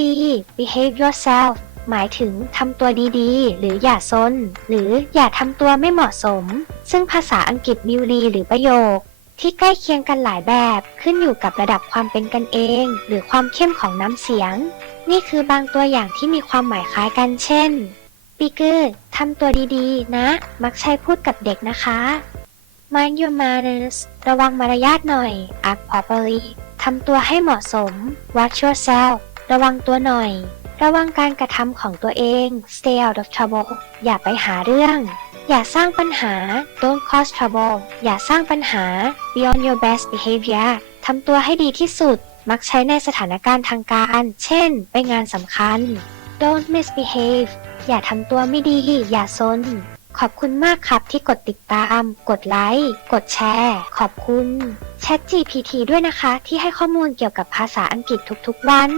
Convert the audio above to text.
ลี behave yourself หมายถึงทำตัวดีๆ หรืออย่าซน หรืออย่าทำตัวไม่เหมาะสม ซึ่งภาษาอังกฤษมีวลีหรือประโยค ที่ใกล้เคียงกันหลายแบบขึ้นอยู่กับระดับความเป็นกันเอง หรือความเข้มของน้ำเสียง นี่คือบางตัวอย่างที่มีความหมายคล้ายกันเช่นปีเกอร์ทำตัวดีๆ นะ มักใช้พูดกับเด็กนะคะ Mind your manners ระวังมารยาทหน่อย act properly ทำตัวให้เหมาะสม watch yourself ระวังตัวหน่อย ระวังการกระทำของตัวเอง stay out of trouble อย่าไปหาเรื่อง อย่าสร้างปัญหา don't cause trouble อย่าสร้างปัญหา be on your best behavior ทำตัวให้ดีที่สุด มักใช้ในสถานการณ์ทางการ เช่น ไปงานสำคัญ don't misbehave อย่าทำตัวไม่ดี อย่าซน ขอบคุณมากครับที่กดติดตาม กดไลค์ กดแชร์ ขอบคุณ Chat GPT ด้วยนะคะ ที่ให้ข้อมูลเกี่ยวกับภาษาอังกฤษทุกๆวัน